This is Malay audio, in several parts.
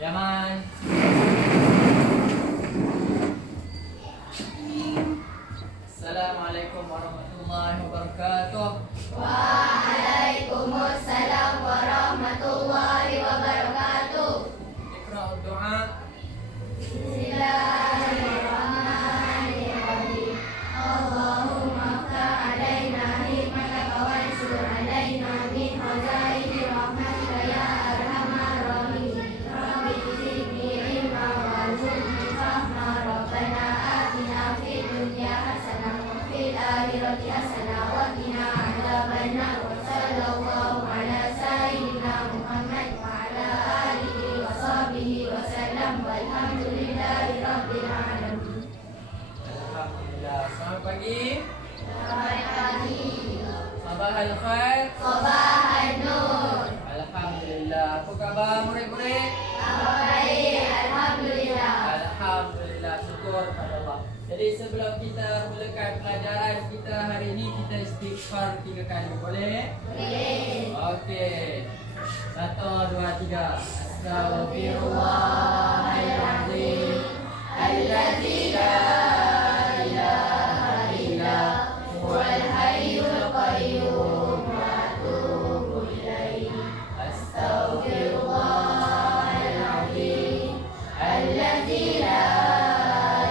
Yaman. Assalamualaikum warahmatullahi wabarakatuh. Waalaikumsalam warahmatullahi wabarakatuh. Iqra'ud du'a. Bismillahirrahmanirrahim. Allahumma aftah alaina hikmataka wansur alaina min khazaini rahmatika ya arhamar rahimin. Rabbi zidni ilma warzuqni fahma. Rabbana atina fid dunya hasanah wa fil akhirati hasanah wa qina adzabannar. Wa sallallahu ala sayyidina Muhammad wa ala alihi wa sahbihi wa sallam. Walhamdulillahi rabbil alamin. Alhamdulillah. Selamat pagi. Selamat pagi. Sabahal khair. Sabahal nur. Alhamdulillah. Apa khabar murid-murid? Baik, alhamdulillah. Alhamdulillah. Syukur kepada Allah. Jadi sebelum kita mulakan pelajaran kita hari ini, kita istighfar 3 kali. Boleh? Boleh. Okey. 1, 2, 3. Astaghfirullahaladzim. Alladzi la ilaha illa huwal hayyul qayyum wa atubu ilaihi. Astaghfirullahaladzim. Alladzi la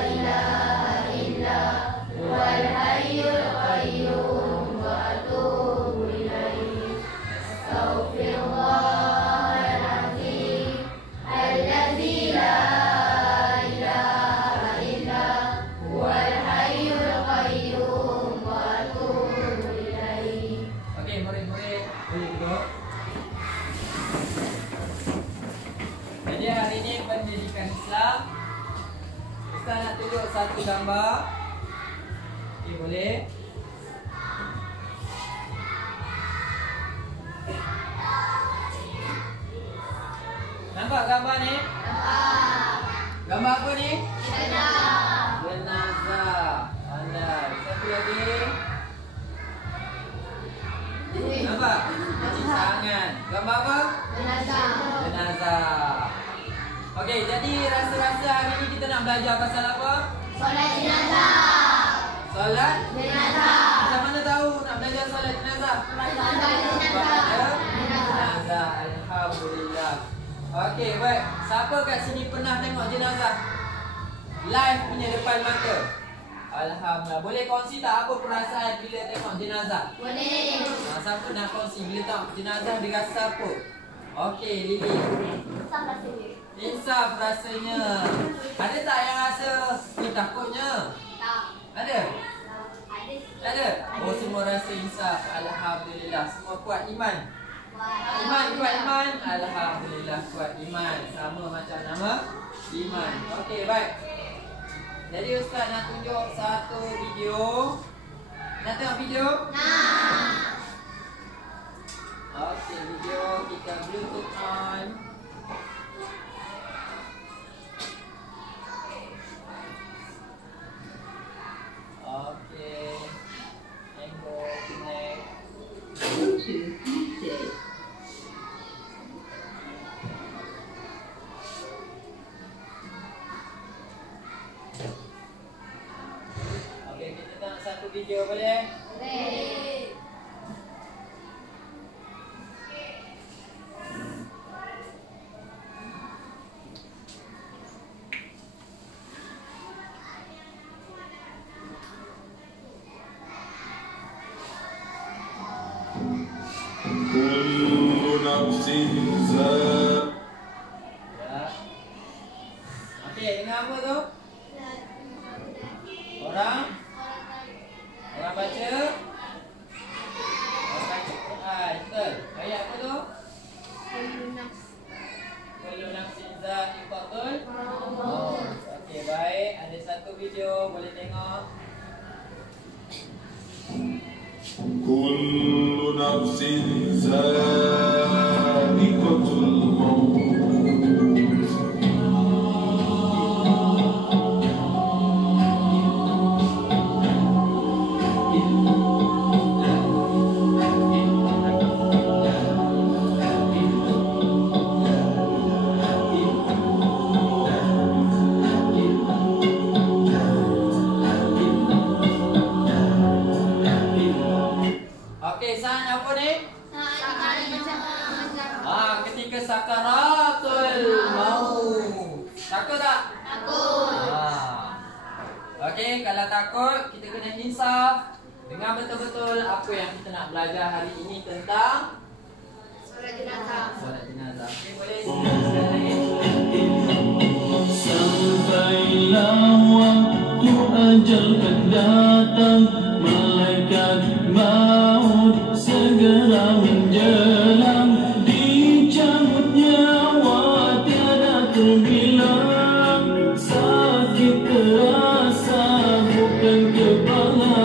ilaha illa huwal hayyul qayyum wa atubu ilaihi. Astaghfirullahaladzim. Alladzi la ilaha illa huwal hayyul qayyum wa atubu ilaihi. Okey, murid-murid boleh duduk. Jadi hari ini pendidikan Islam. Ustaz nak tunjuk satu gambar. Okey, boleh? Nampak gambar ni? Gambar apa ni? Jenazah. Pandai. Satu lagi. Nampak? Cuci tangan. Gambar apa? Jenazah. Okey, jadi rasa-rasa hari ni kita nak belajar pasal apa? Solat jenazah. Solat? Jenazah. Macam mana tahu nak belajar solat jenazah? Jenazah. Alhamdulillah. Okey, baik. Siapa kat sini pernah tengok jenazah? Live punya depan mata? Alhamdulillah. Boleh kongsi tak apa perasaan bila tengok jenazah? Boleh. Siapa nak kongsi bila tengok jenazah dia rasa apa? Okey, Lily. Insaf rasanya. Ada tak yang rasa takutnya? Ada? Tak ada? Oh, semua rasa insaf. Alhamdulillah. Semua kuat iman. Iman, kuat iman. Alhamdulillah, kuat iman. Sama macam nama iman. Okey, baik. Jadi Ustaz nak tunjuk satu video. Nak tengok video? Nah. Okey, video kita Bluetooth on. Okey. Angle connect. Bluetooth connected. Okey, kita tengok satu video boleh? Boleh. كل نفس ذائقة. Ya. Okey, dengar apa tu? Orang? Orang baca? Orang baca Quran, betul? Ayat apa tu? Kullu nafsin za'iqatul maut. Okey, baik. Ada satu video boleh tengok. كل نفس ذائقة الموت. ke sakaratul maut. Takut tak? Takut. Okey, kalau takut kita kena insaf dengan betul-betul apa yang kita nak belajar hari ini tentang Solat jenazah. solat jenazah. Okey, boleh sekali lagi. Sampailah waktu ajal akan datang, malaikat maut segera menjelang, dicabut nyawa tiada terbilang, sakit terasa bukan kepala,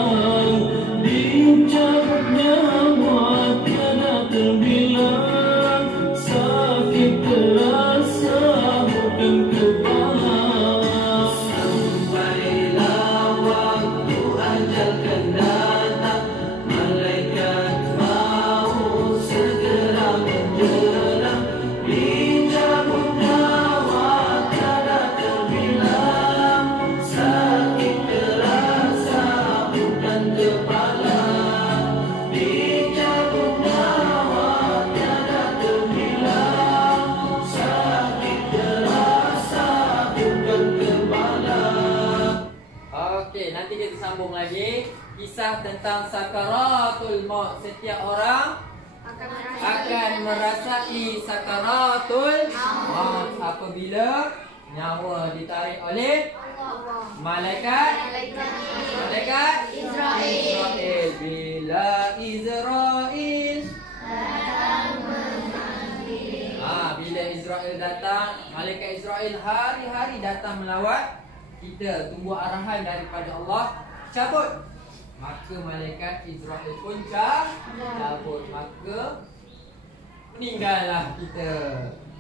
dicabut nyawa tiada terbilang, sakit terasa bukan kepala. Sampailah waktu ajal akan datang, malaikat maut segera menjelang, dicabut nyawa tiada terbilang, sakit terasa bukan kepala, dicabut nyawa tiada terbilang, sakit terasa bukan kepala. Okey, nanti kita sambung lagi kisah tentang sakaratul maut. Setiap orang akan merasai sakaratul maut apabila nyawa ditarik oleh malaikat Israel. Bila Israel bila Israel datang, malaikat Israel hari-hari datang melawat kita, tunggu arahan daripada Allah, cabut. Maka malaikat Israel pun cabut, maka meninggallah kita.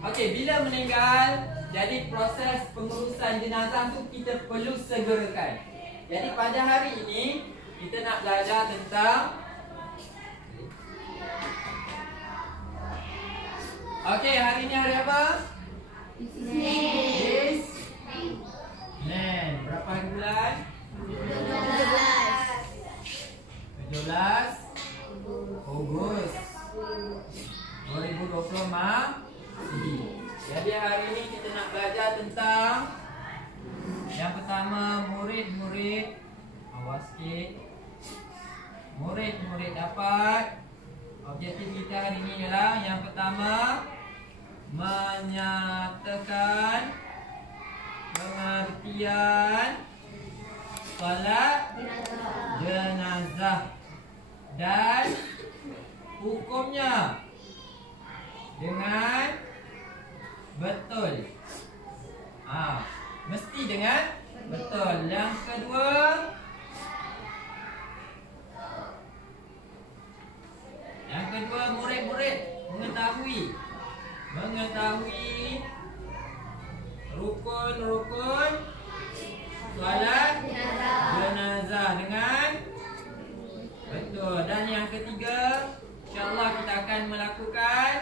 Okey, bila meninggal, jadi proses pengurusan jenazah tu kita perlu segerakan. Jadi pada hari ini kita nak belajar tentang okey, hari ni hari apa? Isnin. Berapa hari bulan? 17 Ogos 2020 Jadi hari ini kita nak belajar tentang yang pertama, murid-murid. Awas sikit. Murid-murid dapat. Objektif kita hari ini ialah yang pertama, menyatakan pengertian solat jenazah dan hukumnya dengan betul. Mesti dengan betul. Yang kedua, murid-murid mengetahui rukun-rukun solat jenazah dengan betul. Dan yang ketiga, insya-Allah kita akan melakukan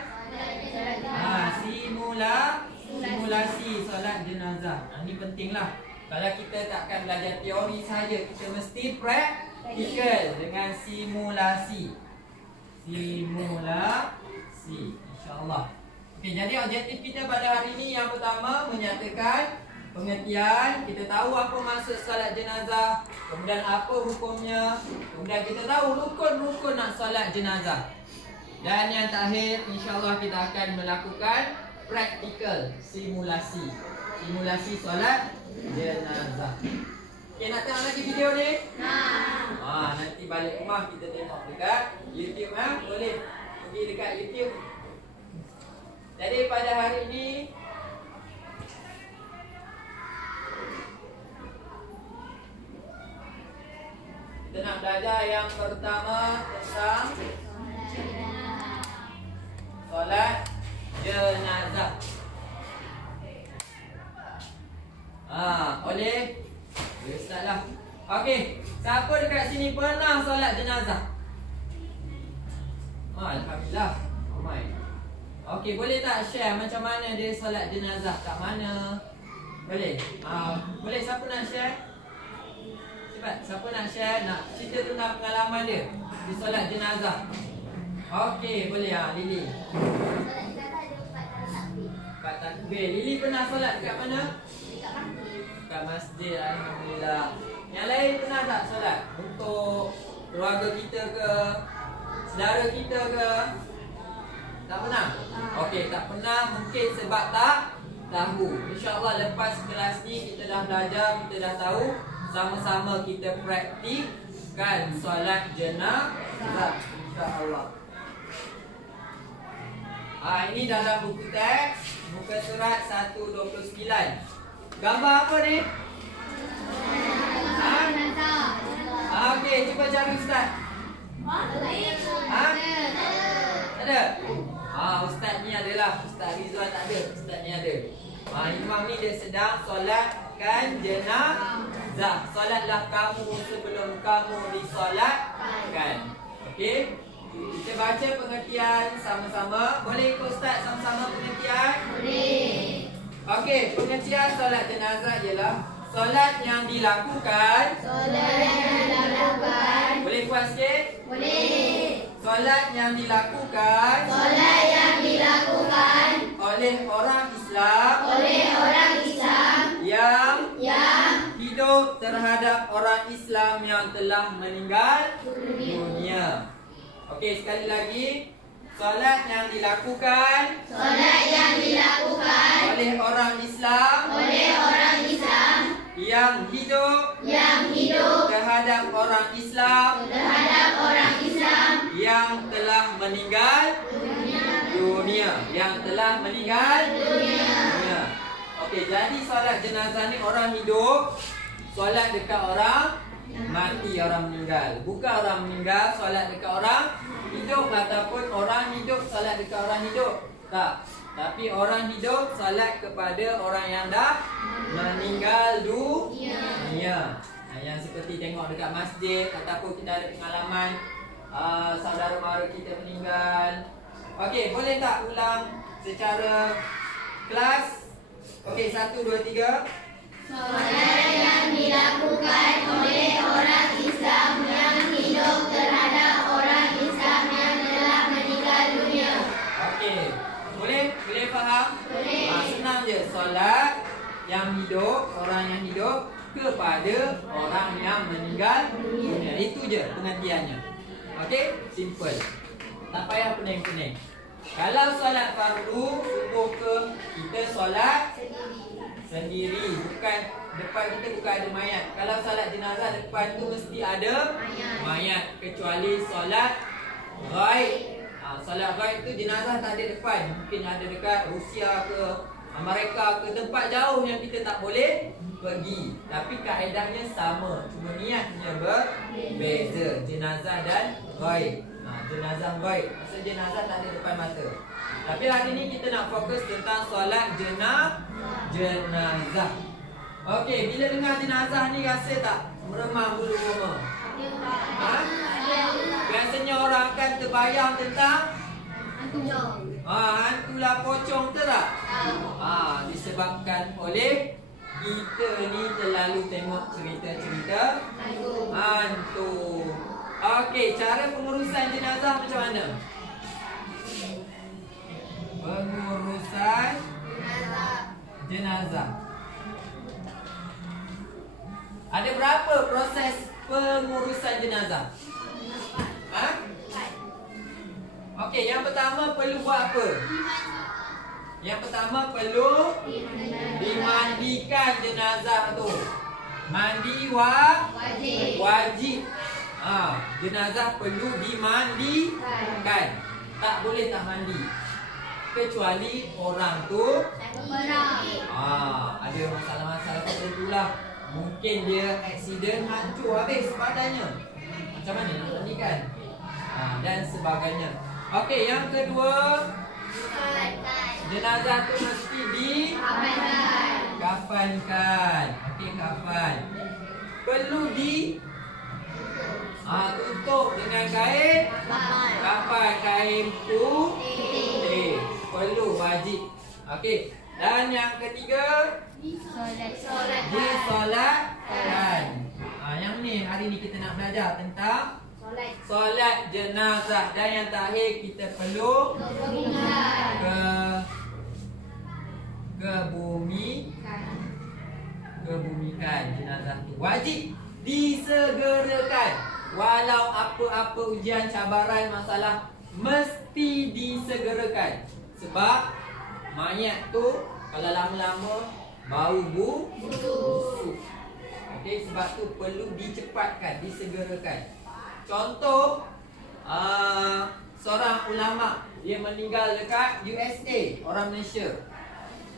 simulasi solat jenazah. Ini pentinglah. Kalau kita takkan belajar teori saja, kita mesti praktikal dengan simulasi. Insya-Allah. Okey, jadi objektif kita pada hari ini yang pertama, menyatakan pengertian. Kita tahu apa maksud solat jenazah, kemudian apa hukumnya, kemudian kita tahu rukun-rukun nak solat jenazah. Dan yang terakhir, insya-Allah kita akan melakukan praktikal simulasi solat jenazah. Okey, nak tengok lagi video ni? Nanti balik rumah kita tengok dekat YouTube. Boleh pergi dekat YouTube. Jadi pada hari ini kita nak belajar yang pertama tentang solat jenazah. Boleh start lah. Okey, siapa dekat sini pernah solat jenazah? Alhamdulillah. Ramai. Okey, boleh tak share macam mana dia solat jenazah, kat mana? Boleh? Boleh, siapa nak share? Cepat, siapa nak share, nak cerita tentang pengalaman dia di solat jenazah? Okey, boleh. Lily. Lepas takbir. Lily pernah solat dekat mana? Dekat masjid. Alhamdulillah. Yang lain pernah tak solat? Untuk keluarga kita ke? Saudara kita ke? Tak pernah? Okey, tak pernah. Mungkin sebab tak tahu. InsyaAllah lepas kelas ni kita dah belajar, kita dah tahu. Sama-sama kita praktikkan solat jenazah. InsyaAllah. Ini dalam buku teks, muka surat 129. Gambar apa ni? Okey, cuba cari Ustaz. Ada? Ustaz ni adalah Ustaz Rizwan tak ada. Ustaz ni ada. Imam ni dia sedang solatkan jenazah. Solatlah kamu sebelum kamu disolatkan. Okey? Kita baca pengertian sama-sama. Boleh ikut Ustaz sama-sama pengertian? Boleh. Okey, pengertian solat jenazah ialah solat yang dilakukan. Boleh kuat sikit? Boleh. Solat yang dilakukan oleh orang Islam yang hidup terhadap orang Islam yang telah meninggal dunia. Okey, sekali lagi. Solat yang dilakukan oleh orang Islam yang hidup terhadap orang Islam yang telah meninggal dunia. Okey, jadi solat jenazah ni orang hidup solat dekat orang mati, orang meninggal. Bukan orang meninggal solat dekat orang hidup, ataupun orang hidup solat dekat orang hidup. Tak. Tapi orang hidup solat kepada orang yang dah meninggal dunia. Yang seperti tengok dekat masjid, ataupun kita ada pengalaman saudara mara kita meninggal. Okey, boleh tak ulang secara kelas? Okey, 1, 2, 3. Solat yang dilakukan oleh orang Islam yang hidup terhadap orang Islam yang telah meninggal dunia. Okey, boleh faham? Boleh. Senang je. Solat yang hidup, orang yang hidup kepada orang yang meninggal dunia. Itu je pengertiannya. Okey, simple. Tak payah pening-pening. Kalau solat fardu, subuh ke, kita solat sendiri. Bukan depan kita bukan ada mayat. Kalau solat jenazah depan tu mesti ada mayat, kecuali solat ghaib. Solat ghaib tu jenazah tak ada depan. Mungkin ada dekat Rusia ke, Amerika ke, tempat jauh yang kita tak boleh pergi. Tapi kaedahnya sama, cuma niatnya berbeza. Jenazah dan ghaib. Jenazah ghaib, maksud jenazah tak ada depan mata. Tapi hari ni kita nak fokus tentang solat jenazah. Okey, bila dengar jenazah ni rasa tak meremang bulu roma? Biasanya orang akan terbayang tentang hantulah pocong tu tak? Disebabkan oleh kita ni terlalu tengok cerita-cerita hantu. Okey, cara pengurusan jenazah macam mana? Pengurusan jenazah. Ada berapa proses pengurusan jenazah? Okey, yang pertama perlu buat apa? Yang pertama perlu dimandikan jenazah tu. Mandi wajib. Jenazah perlu dimandikan. Tak boleh tak mandi. Kecuali orang tu ada masalah-masalah tertentu lah. Mungkin dia aksiden hancur habis badannya. Macam mana nak mandikan? Dan sebagainya. Okey, yang kedua, jenazah tu mesti dikafankan. Okey, kafan. Perlu tutup dengan kain kafan, kain putih. Perlu, wajib. Okey. Dan yang ketiga, disolatkan. Yang ni hari ni kita nak belajar tentang solat jenazah. Dan yang terakhir kita perlu mandikan jenazah tu. Wajib disegerakan. Walau apa-apa ujian, cabaran, masalah, mesti disegerakan. Sebab mayat tu kalau lama-lama bau busuk. Okey, sebab tu perlu dicepatkan, disegerakan. Contoh, seorang ulama dia meninggal dekat USA, orang Malaysia.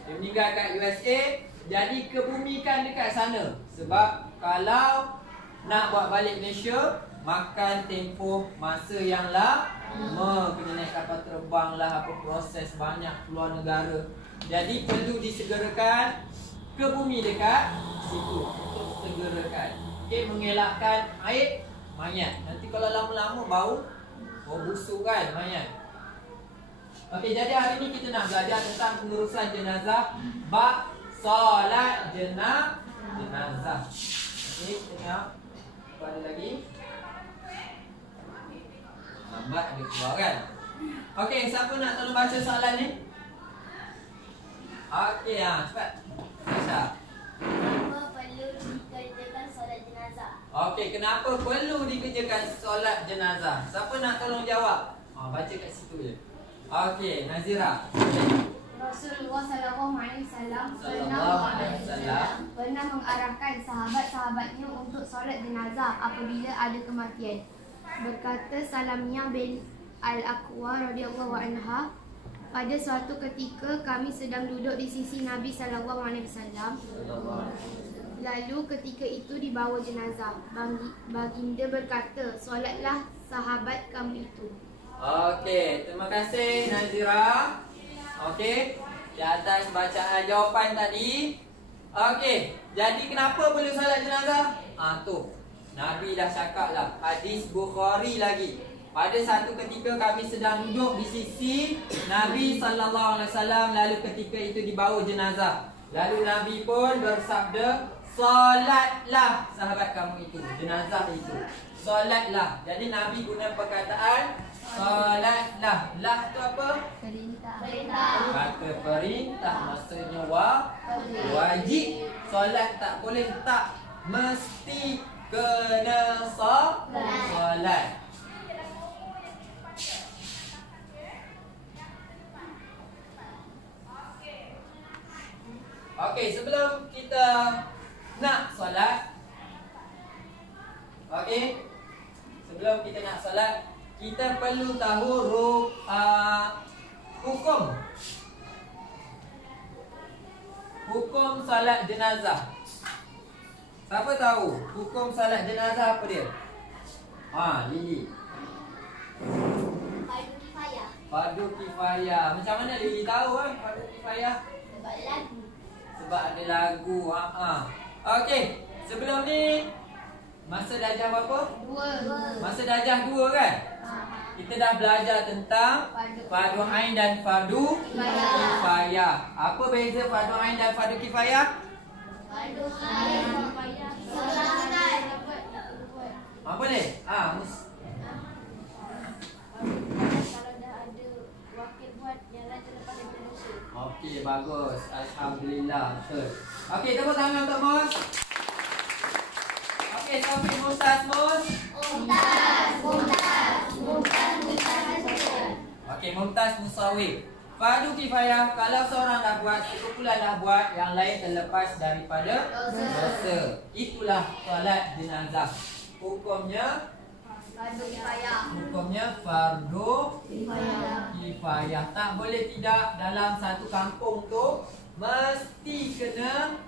Dia meninggal kat USA, jadi kebumikan dekat sana. Sebab kalau nak buat balik Malaysia, makan tempoh masa yang lama, kena naik kapal terbang lah, apa proses banyak keluar negara. Jadi perlu disegerakan ke bumi dekat situ untuk segerakan. Okey, mengelakkan air mayat. Nanti kalau lama-lama bau busuk kan mayat. Okey, jadi hari ni kita nak belajar tentang pengurusan jenazah, bab solat jenazah. Okey, kita tengok. Apa ada lagi? Lambat ada keluar kan? Okey, siapa nak tolong baca soalan ni? Okey, cepat. Aisyah. Kenapa perlu dikerjakan solat jenazah? Okey, kenapa perlu dikerjakan solat jenazah? Siapa nak tolong jawab? Baca kat situ je. Okey, Nazira. Rasulullah SAW pernah mengarahkan sahabat-sahabatnya untuk solat jenazah apabila ada kematian. Berkata Salamiyah bin Al-Aqwa radhiyallahu anha, pada suatu ketika kami sedang duduk di sisi Nabi SAW. Lalu ketika itu dibawa jenazah. Baginda berkata, solatlah sahabat kamu itu. Okey, terima kasih Nazira. Okey, di atas bacaan jawapan tadi. Okey, jadi kenapa perlu solat jenazah? Tu Nabi dah cakap lah, hadis Bukhari lagi. Pada satu ketika kami sedang duduk di sisi Nabi SAW, lalu ketika itu dibawa jenazah. Lalu Nabi pun bersabda, solatlah sahabat kamu itu, jenazah itu. Solatlah. Jadi Nabi guna perkataan solatlah. Lah tu apa? Perintah. Kata perintah, maksudnya wajib. Solat tak boleh tak, mesti kena solat. Okey, sebelum kita nak solat, okey, sebelum kita nak solat, kita perlu tahu hukum solat jenazah. Siapa tahu hukum solat jenazah apa dia? Lili. Fardu kifayah. Fardu kifayah. Macam mana Lili tahu fardu kifayah? Sebab lagu. Sebab ada lagu. Okey, sebelum ni masa darjah berapa? 2. Masa darjah 2 kan? Kita dah belajar tentang fardu ain dan fardu kifayah. Apa beza fardu ain dan fardu kifayah? Fardu ain solat Apa ni? kalau dah ada wakil buat, yang lain terlepas daripada dosa. Okey, bagus. Alhamdulillah. Betul. Okey, tepuk tangan untuk Mus. Okey, Taufik, Mustaz, Mus. Okey, Mumtaz, Musawir. Fardu kifayah, kalau seorang dah buat, sekumpulan dah buat, yang lain terlepas daripada dosa. Itulah solat jenazah. Hukumnya fardu kifayah. Tak boleh tidak, dalam satu kampung tu mesti kena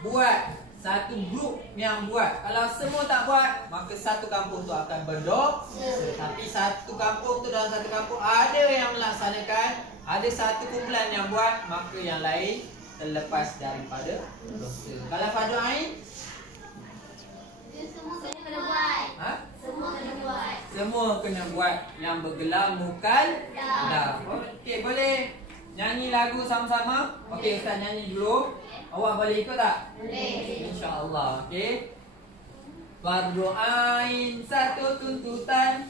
buat. Satu grup yang buat. Kalau semua tak buat, maka satu kampung tu akan berdosa. Tapi satu kampung tu, dalam satu kampung ada yang melaksanakan, ada satu kumpulan yang buat, maka yang lain terlepas daripada dosa. Kalau fardu ain, Semua kena buat. semua kena buat. Yang bergelar mukallaf. Okey, boleh nyanyi lagu sama-sama? Okey, Ustaz nyanyi dulu. Awak boleh ikut tak? Boleh. InsyaAllah. Okey. Fardu ain satu tuntutan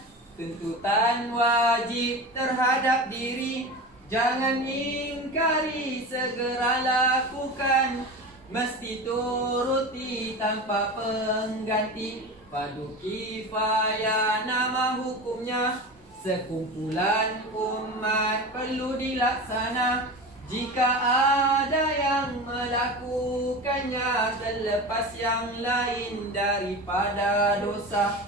wajib terhadap diri. Jangan ingkari, segera lakukan. mesti turuti tanpa pengganti. Fardu kifayah nama hukumnya, sekumpulan umat perlu dilaksana. Jika ada yang melakukannya terlepas yang lain daripada dosa.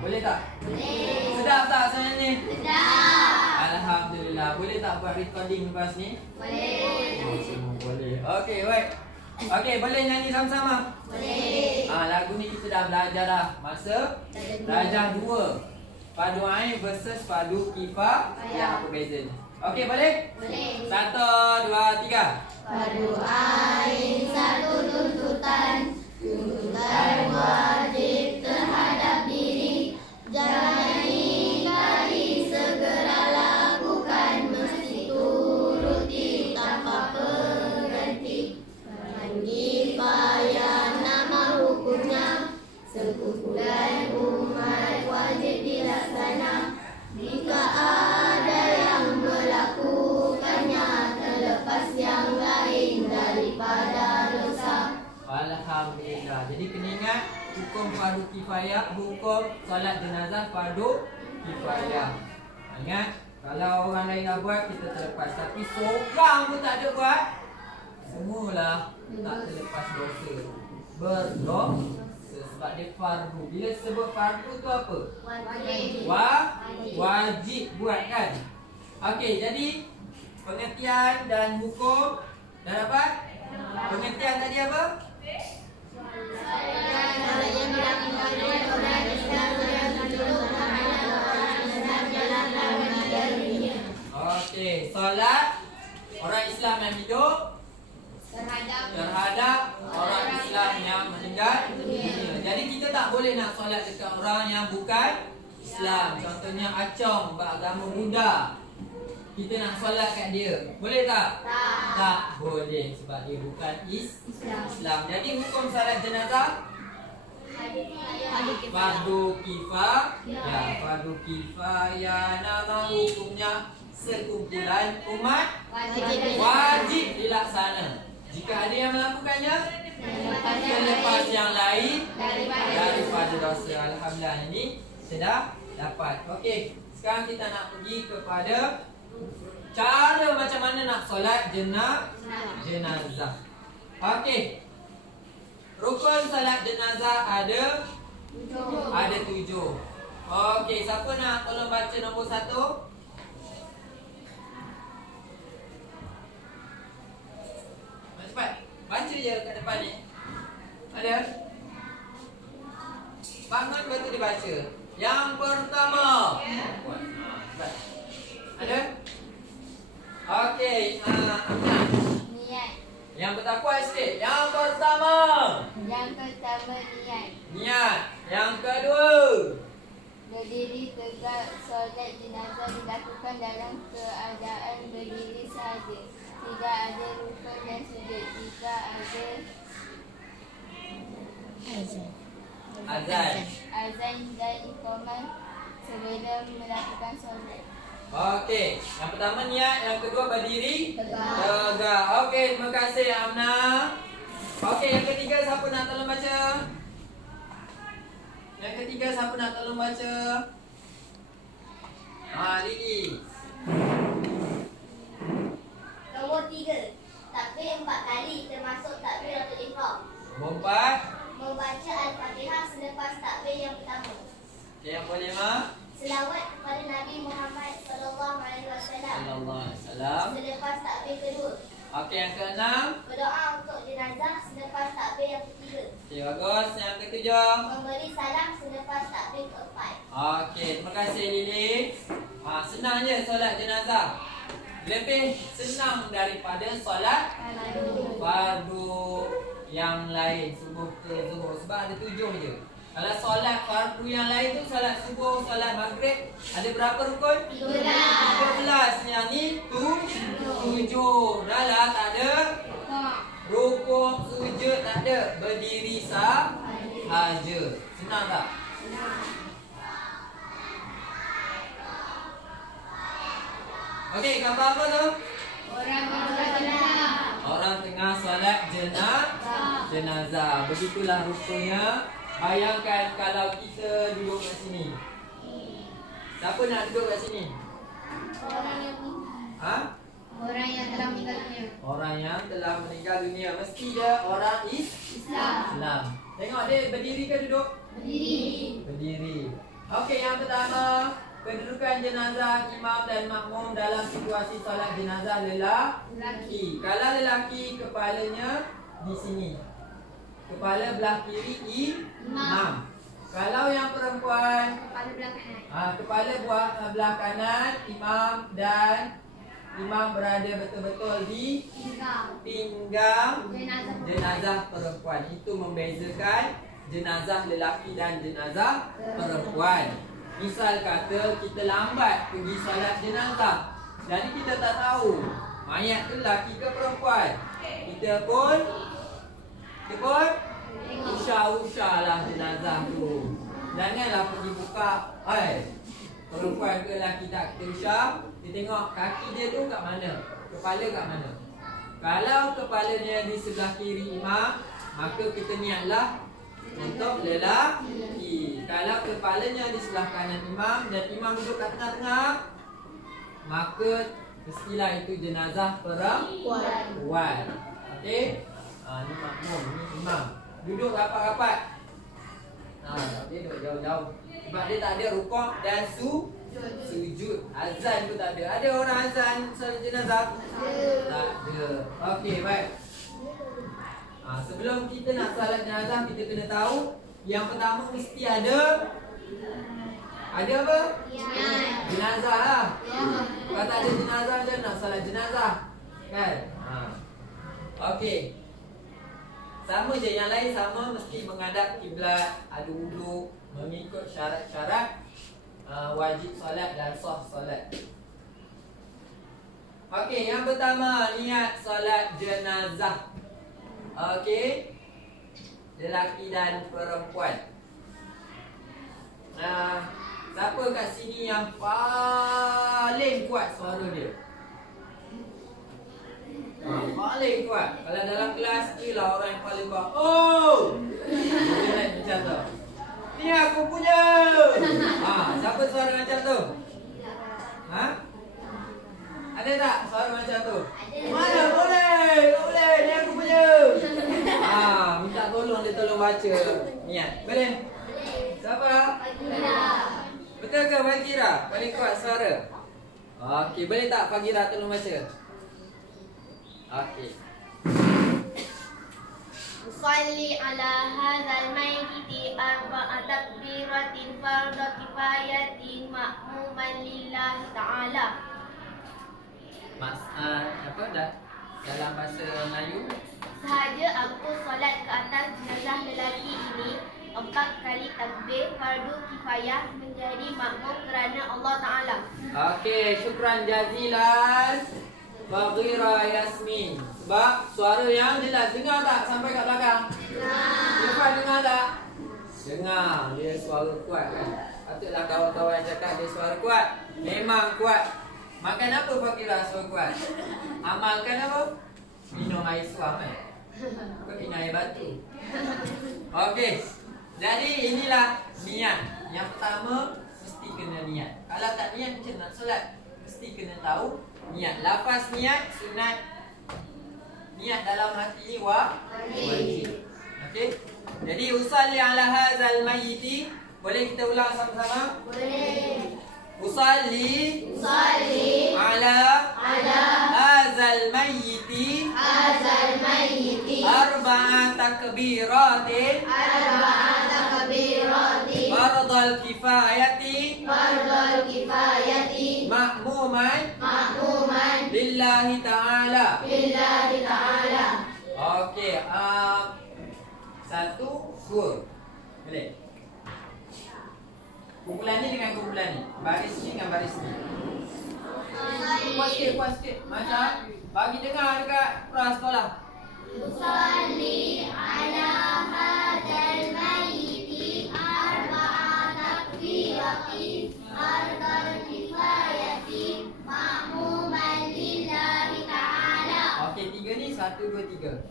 Boleh tak? Boleh. Sedap tak sebenarnya ni? Sedap. Alhamdulillah. Boleh tak buat recording lepas ni? Boleh. Semua boleh. Okey, baik. Okey, boleh nyanyi sama-sama? Boleh. Lagu ni kita dah belajar dah. Masa darjah 2. Fardu ain versus fardu kifayah. Apa bezanya? Okey, boleh? Boleh. 1, 2, 3. Fardu ain satu tuntutan wajib terhadap diri. Jangan ingkari, segera lakukan, mesti turuti tanpa pengganti. Fardu kifayah nama hukumnya, sekumpulan umat wajib dilaksana. Jika ada yang melakukannya terlepas yang lain daripada dosa. Alhamdulillah. Jadi kena ingat hukum fardu kifayah, hukum solat jenazah fardu kifayah. Ingat, kalau orang lain dah buat kita terlepas, tapi seorang pun tak ada buat, semualah tak terlepas dosa. Berdosa sebab dia fardu. Bila sebut fardu tu apa? Wajib. Wajib buat kan? Okey, jadi pengertian dan hukum dah dapat? Pengertian tadi apa? Okey, solat orang Islam yang hidup terhadap orang Islam yang meninggal dunia. Jadi kita tak boleh nak solat dekat orang yang bukan Islam. Contohnya Acong beragama Buddha. Kita nak solat kat dia. Boleh tak? Tak boleh sebab dia bukan Islam. Jadi hukum solat jenazah fardu kifayah. Fardu kifayah nama hukumnya, sekumpulan umat wajib dilaksana. Jika ada yang melakukannya terlepas yang lain daripada dosa. Alhamdulillah, ini sudah dapat. Okey, sekarang kita nak pergi kepada cara macam mana nak solat jenazah. Okey, rukun solat jenazah ada 7. Okey, siapa nak tolong baca nombor 1? Cepat. Baca je kat depan ni. Ada? Bangun betul dibaca. Yang pertama. Cepat. Ada? Okey. Niat. Yang bertakwa sikit. Yang pertama. Niat. Niat. Yang kedua. Berdiri tegak. Solat jenazah dilakukan dalam keadaan berdiri sahaja. Tidak ada rukun dan sujud. Jika ada azan dan iqamah sebelum melakukan solat. Okey, yang pertama niat, yang kedua berdiri tegak. Okey, terima kasih Amna. Okey, yang ketiga siapa nak tolong baca? Yang ketiga siapa nak tolong baca? Lili. Nombor 3. Takbir 4 kali termasuk takbiratul ihram. Nombor 4. Membaca Al-Fatihah selepas takbir yang pertama. Okey, yang boleh mah? Selawat kepada Nabi Muhammad sallallahu alaihi wasallam Sallallahu alaihi wasallam. selepas takbir kedua. Okey, yang keenam. Berdoa untuk jenazah selepas takbir yang ketiga. Okey, bagus. Yang ketujuh. Memberi salam selepas takbir keempat. Okey, terima kasih Lili. Senang je solat jenazah. Lebih senang daripada solat fardu yang lain, subuh ke zuhur. Sebab ada 7 je. Kalau solat fardu yang lain tu, solat subuh, solat maghrib, ada berapa rukun? 13. Yang ni 7. Dah lah, tak ada rukun, sujud tak ada. Berdiri sahaja. Senang tak? Okey, gambar apa tu? Orang tengah solat jenazah. jenazah. Begitulah rupanya. Bayangkan kalau kita duduk kat sini. Siapa nak duduk kat sini? Orang yang telah meninggal dunia. Orang yang telah meninggal dunia. Mesti dia orang Islam. Tengok dia berdiri ke duduk? Berdiri. Okey, yang pertama, kedudukan jenazah imam dan makmum dalam situasi solat jenazah lelaki. Kalau lelaki, kepalanya di sini. Kepala belah kiri imam. Kalau yang perempuan, Kepala belah kanan. kepala belah kanan imam dan imam berada betul-betul di pinggang jenazah perempuan. Itu membezakan jenazah lelaki dan jenazah perempuan. Misal kata kita lambat pergi solat jenazah, jadi kita tak tahu mayat tu lelaki ke perempuan. Kita pun usah-usahlah jenazah tu. Janganlah pergi buka, perempuan ke lelaki tak, kita usah. Kita tengok kaki dia tu kat mana, kepala kat mana. Kalau kepalanya di sebelah kiri imam, maka kita niatlah untuk lelaki. Kalau kepalanya di sebelah kanan imam dan imam duduk kat tengah-tengah, maka mestilah itu jenazah perempuan. Okey? Ni makmum, ni imam. Duduk rapat-rapat. Dia duduk jauh-jauh. Sebab dia tak ada rukuk dan sujud. Azan pun tak ada. Ada orang azan solat jenazah? Tak ada. Okey, baik. Sebelum kita nak solat jenazah, kita kena tahu yang pertama mesti ada apa? Jenazah lah. Kalau tak ada jenazah, dia nak solat jenazah, kan? Okey. Sama je, yang lain sama, mesti menghadap kiblat, ada wuduk, mengikut syarat-syarat wajib solat dan sah solat. Okey, yang pertama, niat solat jenazah. Okey, lelaki dan perempuan. Siapa kat sini yang paling kuat suara dia? Paling kuat. Kalau dalam kelas ni lah orang yang paling kuat. Dia naik macam tu. Ni aku punya. Siapa suara macam tu? Ada tak suara macam tu? Mana boleh? Tak boleh. Ni aku punya. Minta tolong dia tolong baca niat. Boleh? Siapa? Betul ke Fagira? Paling kuat suara? Okey, boleh tak Fagira tolong baca? Okey. Usalli ala hadzal mayyiti arba'a takbiratin fardhu kifayatin ma'muman lillahi ta'ala. Apa dah? Dalam bahasa Melayu? Sahaja aku solat ke atas jenazah lelaki ini 4 kali takbir fardu kifayah menjadi makmum kerana Allah Ta'ala. Okey, syukran jazilan Faghira Yasmin. Sebab suara yang jelas. Dengar tak sampai kat belakang? Dengar. Dengar tak? Dengar. Dia suara kuat kan? Patutlah kawan-kawan cakap dia suara kuat. Memang kuat. Makan apa Faghira suara kuat? Amalkan apa? Minum air suam Kau minum air batu. Okey. Jadi inilah niat. Yang pertama mesti kena niat. Kalau tak niat macam nak solat, mesti kena tahu niat. Lafaz niat sunat. Niat dalam hati ni wajib. Okey. Jadi usalli ala hadzal mayyiti. Boleh kita ulang sama-sama? Boleh. Usalli ala hadzal mayyiti arba'a takbiratin fardhal kifayati ma'muman lillahi ta'ala. Okey, 1, 2. Boleh? Kumpulan ni dengan kumpulan ni. Baris ni dengan baris ni. Puas sikit. Macam bagi dengar dekat prasekolah. Usalli ala hadzal mayyiti arba'a takbiratin fardhal kifayati ma'muman lillahi ta'ala. Okey, 3 ni 1, 2, 3.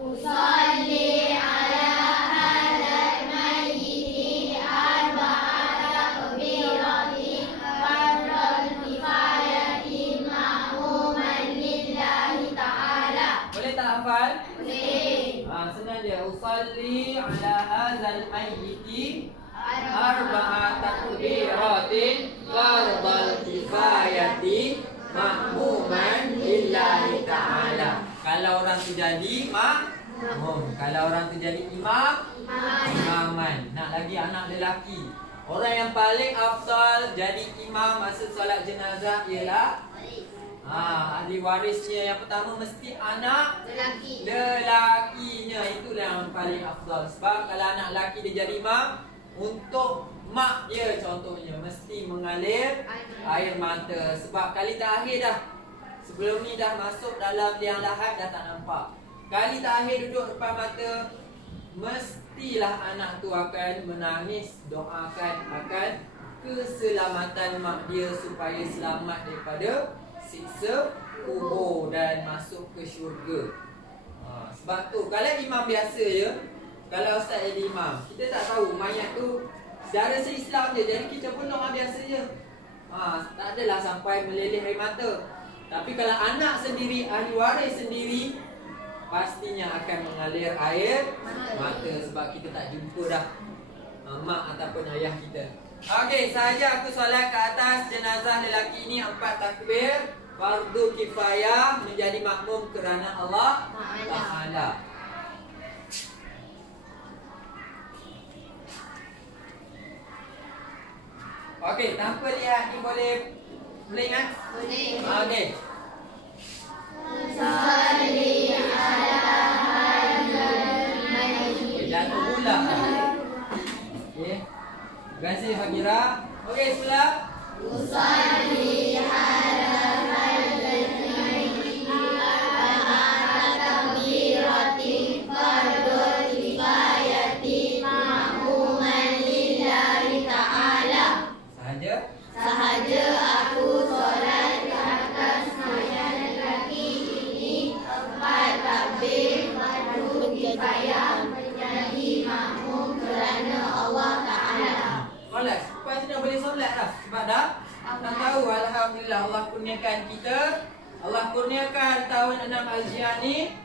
Usalli ala hadzal mayyiti arba'ata takbiratin fardhul kifayati ma'muman lillahi ta'ala. Boleh tak hafal? Boleh. Senang je. Usalli ala hadzal mayyiti arba'ata takbiratin fardhul kifayati ma'muman lillahi ta'ala. Kalau orang tu jadi makmum, kalau orang tu jadi imaman. Nak lagi anak lelaki. Orang yang paling afdal jadi imam masa solat jenazah ialah ahli warisnya. Yang pertama mesti anak lelakinya. Itulah yang paling afdal. Sebab kalau anak lelaki dia jadi imam, untuk mak dia contohnya mesti mengalir air mata. Sebab kali terakhir dah, sebelum ni dah masuk dalam liang lahat dah tak nampak. Kali terakhir duduk depan mata, mestilah anak tu akan menangis, doakan akan keselamatan mak dia supaya selamat daripada siksa kubur dan masuk ke syurga. Sebab tu kalau imam biasa je, kalau ustaz jadi imam, kita tak tahu mayat tu secara se-Islam je, jadi kita pun doa biasa je. Tak adalah sampai meleleh air mata. Tapi kalau anak sendiri, ahli waris sendiri, pastinya akan mengalir air mata. Sebab kita tak jumpa dah mak ataupun ayah kita. Okey, sahaja aku solat ke atas jenazah lelaki ini 4 takbir. Fardu kifayah, menjadi makmum kerana Allah Ta'ala. Okey, tanpa lihat ni boleh ingat? Boleh. Okey. Usalli ala hadzal mayyiti. Jatuh pula. Okey. Terima kasih Fakira. Okey, pula. Usalli ala hadzal mayyiti arba'ata takbiratin fardhul kifayati ma'muman lillahi ta'ala. Sahaja aku solat ke atas mayat lelaki ini 4 takbir fardu kifayah menjadi makmum kerana Allah Ta'ala. solat. Lepas tu dah boleh solat dah. Sebab dah tahu alhamdulillah Allah kurniakan kita. Allah kurniakan tahun 6 Al-Jihad ni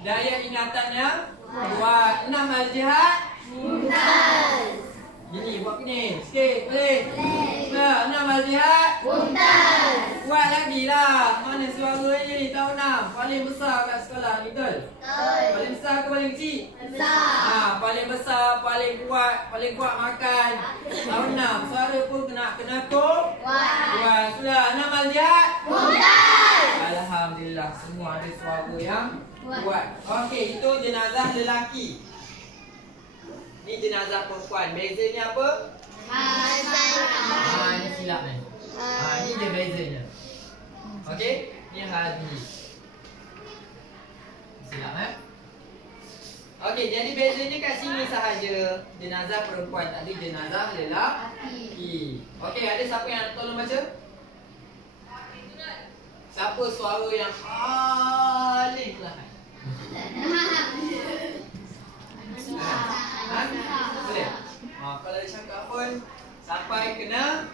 daya ingatannya kuat. 6 Al-Jihad Mumtaz. Gini, buat gini. Sikit, boleh? Boleh. 6 Al-Jihad Mumtaz. kuat lagi lah. Mana suaranya ni tahun 6 paling besar kat sekolah ni, betul? Paling besar ke paling kecil? Besar. Paling besar, paling kuat makan. Tahun 6 suara pun kena kuat. Sudah 6 Al-Jihad Mumtaz. Alhamdulillah, semua ada suara yang kuat. Okey, itu jenazah lelaki. Ni jenazah perempuan. Bezanya apa? Ini silap ni. Ni je bezanya. Okey, ni hadis. Silap Okey, jadi bezanya kat sini sahaja. Jenazah perempuan, tadi jenazah lelaki. Okey, ada siapa yang tolong baca? Siapa suara yang paling perlahan? Boleh? Kalau dia cakap pun sampai kena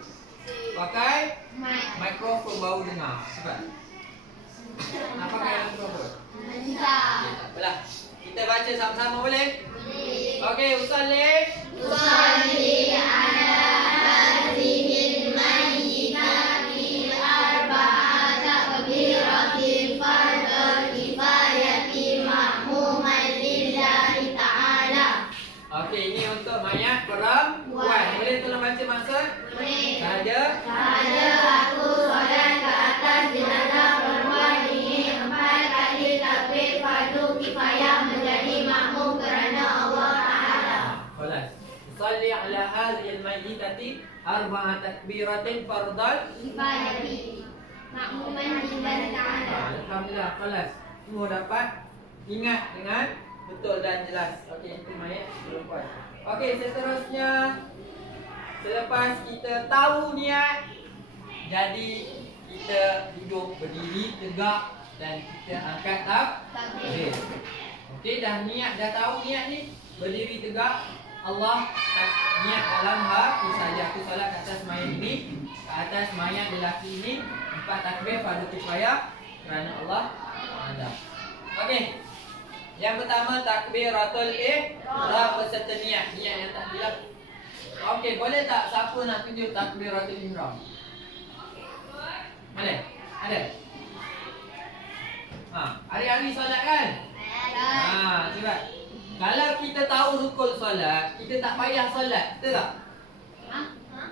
pakai mikrofon baru dengar. Sebab nak pakai mikrofon. Okay, tak apalah. Kita baca sama-sama boleh? Okey, usalli ala hadzihil mayyitati arba'ata takbiratin fardhul kifayati ma'muman lillahi ta'ala. Okey, ini untuk mayat perempuan. Boleh tolong baca maksud? Boleh. Sahaja aku solat ke atas jenazah perempuan ini 4 kali takbir fardu kifayah menjadi makmum kerana Allah Ta'ala. Solat. Usalli ala hadhil mayyitati arba'a takbiratin fardal Kifayati makmuman lillahi ta'ala. Alhamdulillah, kelas. Semua dapat ingat dengan betul dan jelas. Okey, itu mayat perempuan. Okey, seterusnya selepas kita tahu niat, jadi kita duduk berdiri tegak dan kita angkat takbir. Okey, dah niat, dah tahu niat ni. Berdiri tegak. Allah niat dalam hati saja aku solat ke atas mayat ini, ke atas mayat lelaki ini. 4 takbir fardu kifayah kerana Allah ada. Okey. Yang pertama takbiratul ihram beserta niat yang tak hilang. Okey, boleh tak siapa nak tunjuk takbiratul ihram? Boleh? Ada? Hari-hari solat kan? Cuba. Kalau kita tahu rukun solat, kita tak payah solat, betul tak?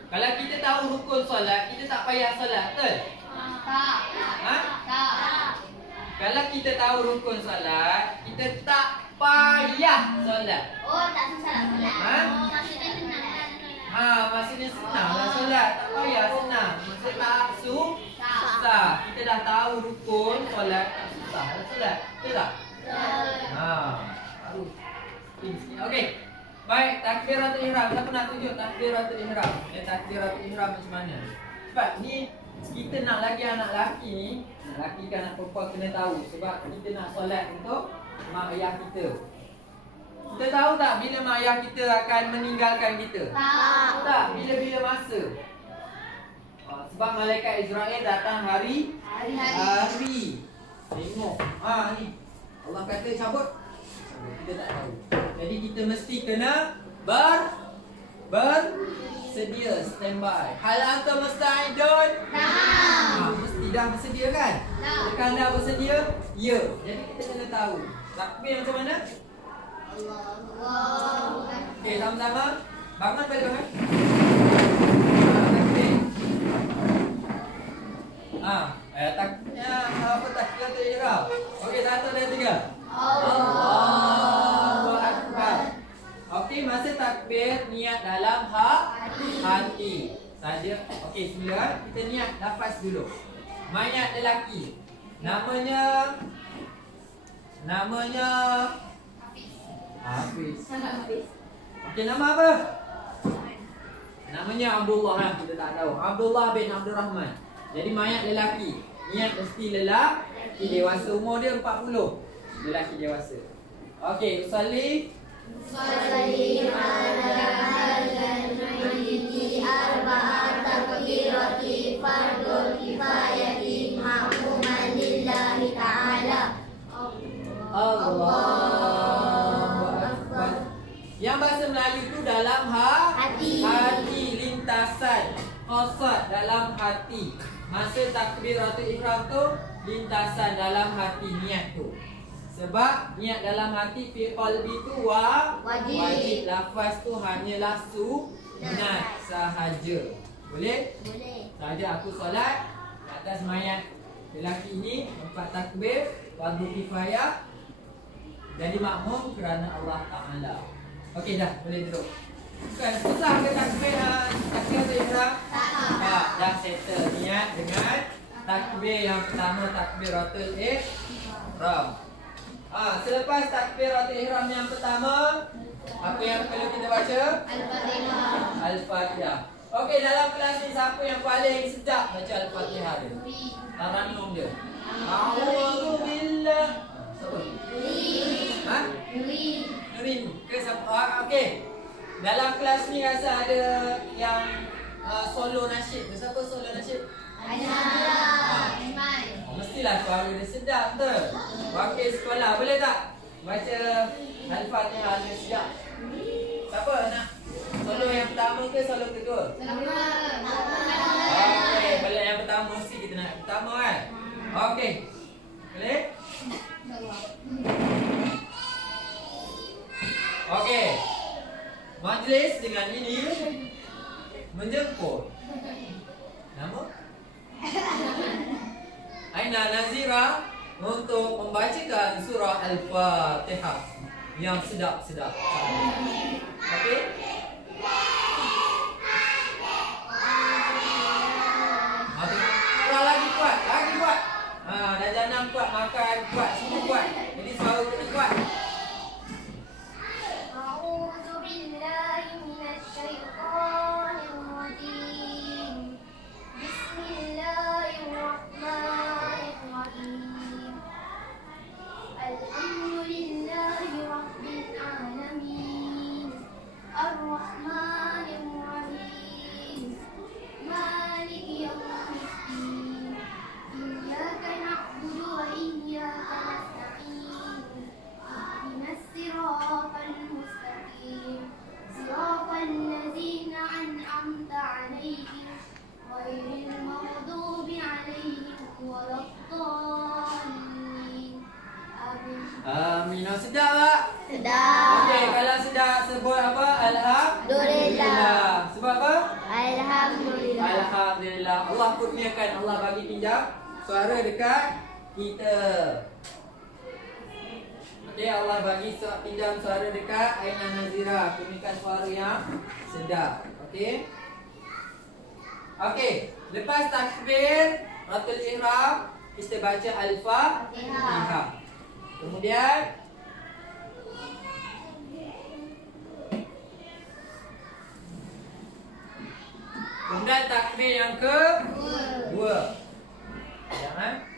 Kalau kita tahu rukun solat, kita tak payah solat, betul? Tak. Kalau kita tahu rukun solat, kita tak payah solat. Oh, tak susah nak solat. Maksudnya senang lah nak solat. Maksudnya senang lah solat, tak payah senang. Maksudnya tak susah. Kita dah tahu rukun solat, tak susah lah solat, betul tak? Baru. Okey. Baik, takbiratul ihram. Siapa nak tunjuk takbiratul ihram? Takbiratul ihram macam mana? Sebab ni kita nak lagi anak lelaki ni, lelaki kan anak perempuan kena tahu. Sebab kita nak solat untuk mak ayah kita. Kita tahu tak bila mak ayah kita akan meninggalkan kita? Tak. Bila-bila masa. Sebab malaikat Israel datang hari. Tengok. Ni. Allah kata cabut. Kita tak tahu. Jadi kita mesti kena bersedia, standby. Hal antum musta'idun? Mesti dah bersedia kan? Tekan dah bersedia? Ya. Jadi kita kena tahu. Takbir macam mana? Allahu Akbar. Okey, sama-sama. Bangun balik bangun. Takbirnya apa takbiratul ihram? Okey, 1 dan 3. Allahu Akbar. Okey, masa takbir niat dalam hati saja. Okey, semula kita niat lafaz dulu. Mayat lelaki. Namanya Hafiz. Okey, nama apa? Namanya Abdullah lah, kita tak tahu. Abdullah bin Abdul Rahman. Jadi mayat lelaki. Niat mesti lelaki dewasa, umur dia 40. Lelaki dewasa. Okey, usalli ala hadzal mayyiti arba'at takbirati fardhu kifayati ma'muman lillahi ta'ala. Allahu Akbar. Yang bahasa Melayu tu dalam hati, lintasan. Qasad dalam hati. Masa takbiratul ihram tu lintasan dalam hati, niat tu. Sebab niat dalam hati fi qalbi tu wajib. Lafaz tu hanyalah sunat sahaja. Boleh? Sahaja aku solat atas mayat lelaki ini 4 takbir fardu kifayah. Jadi makmum kerana Allah Ta'ala. Okey dah, boleh duduk. Bukan susah ke takbiratul ihram? Tak. Dah settle niat dengan takbir yang pertama, takbiratul ihram. Selepas takbiratul ihram yang pertama, apa yang perlu kita baca? Al-Fatihah. Okey, dalam kelas ni siapa yang paling sedap baca Al-Fatihah dia? Tarannum dia. A'udzu billah. Siapa? Nurin. Ke siapa? Okey. Dalam kelas ni rasa ada yang solo nasyid. Siapa solo nasyid? Mestilah suara dia sedap tu. Wakil sekolah boleh tak baca Al-Fatihah dia sedap? Siapa nak solo yang pertama ke solo kedua? Okey, boleh yang pertama, mesti kita nak yang pertama kan? Okey. Boleh? Okey. Majlis dengan ini menjemput. Nama? Aina Nazira untuk membacakan surah Al-Fatihah yang sedap-sedap. Okey? Lagi kuat, lagi kuat. Dah janam kuat, makan kuat, semua kuat. Jadi suara kena kuat. A'udzu billahi minasy syaithanir rajim. Bismillahirrahmanirrahim. Alhamdulillah alamin. Sedap tak? Sedap. Okey, kalau sedap sebut apa? Alhamdulillah. Sebab apa? Alhamdulillah. Alhamdulillah. Allah kurniakan, Allah bagi pinjam suara dekat kita. Okey, Allah bagi pinjam suara dekat Aina Nazira. Kurniakan suara yang sedap. Okey. Okey, lepas takbir Ratul Ihram, kita baca Al-Fatihah. Kemudian takbir yang kedua. Jangan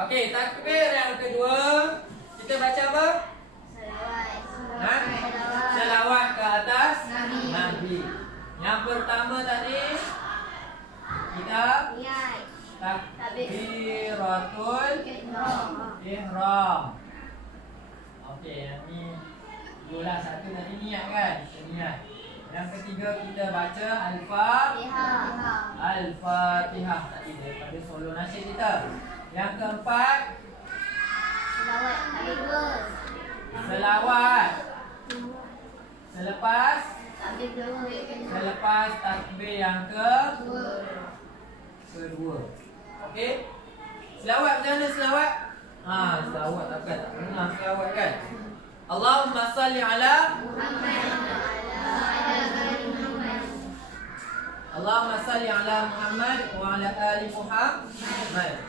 Okey, takbir yang kedua, kita baca apa? Selawat ke atas Nabi. Yang pertama tadi kita takbiratul ihram. Okey, yang ni dua satu tadi niat kan? Kita niat. Yang ketiga kita baca Al-Fatihah tadi daripada solo nasyid kita. Yang keempat selawat. Selepas takbir yang kedua. Okey. Selawat macam mana selawat? Selawat tak pernah selawat kan? Allahumma salli ala Allahumma salli ala Muhammad wa ala ali Muhammad.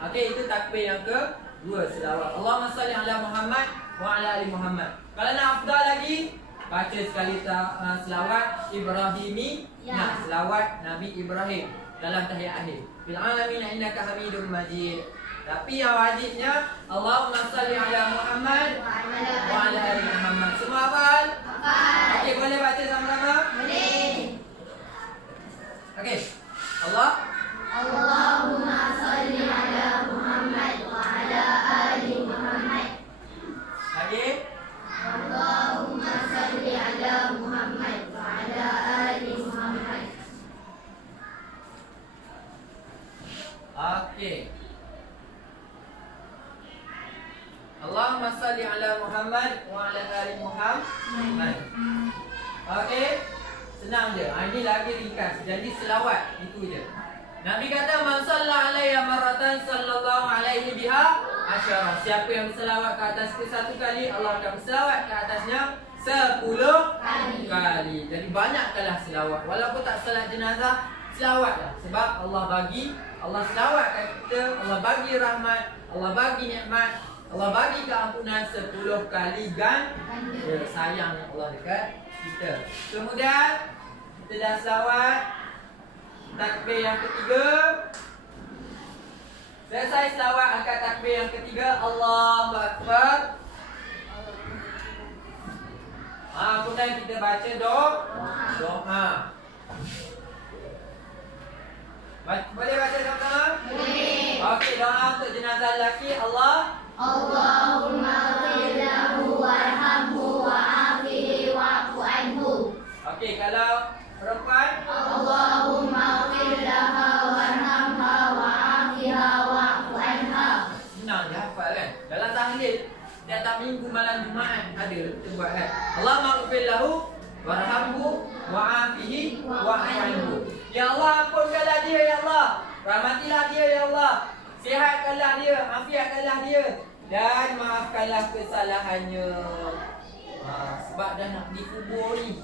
Okey, itu takbir yang kedua selawat. Allahumma salli ala Muhammad wa ala ali Muhammad. Kalau nak afdal lagi, baca sekali selawat Ibrahimi, selawat Nabi Ibrahim dalam tahiyat akhir. Fil alamin innaka Hamidum Majid. Tapi yang wajibnya Allahumma salli ala Muhammad wa ala ali Muhammad. Semua hafal? Hafal. Okey, boleh baca sama-sama? Boleh. Okey. Allahumma salli ala Muhammad wa ala ali Muhammad. Lagi? Allahumma salli ala Muhammad wa ala ali Muhammad. Okey. Allahumma salli ala Muhammad wa ala ali Muhammad. Okey. Senang je. Ini lagi ringkas. Jadi selawat itu je. Nabi kata man salla alayya marratan sallallahu alaihi biha asyara. Siapa yang berselawat ke atas ke satu kali, Allah akan berselawat ke atasnya 10 kali. Jadi banyakkanlah selawat. Walaupun tak salat jenazah, selawatlah. Sebab Allah bagi, Allah selawatkan kita, Allah bagi rahmat, Allah bagi nikmat, Allah bagi keampunan 10 kali sayang Allah dekat kita. Kemudian kita dah selawat takbir yang ketiga. Selesai selawat, angkat takbir yang ketiga, Allahu Akbar. Kemudian kita baca doa. Boleh baca sama-sama? Boleh. Okey, doa untuk jenazah lelaki. Allahumma ighfir lahu warhamhu wa'afihi wa'fu anhu. Okey, kalau perempuan, Allahumma ighfir laha warhamha wa'afiha wa'fu anha. Senang je hafal kan? Dalam tahlil setiap minggu malam Jumaat ada kita buat kan? Allahumma ighfir lahu warhamhu wa'afihi wa'fu anhu. Ya Allah, ampunkanlah dia ya Allah. Rahmatilah dia ya Allah. Sihatkanlah dia, afiatkanlah dia dan maafkanlah kesalahannya. Sebab dah nak dikubur ni.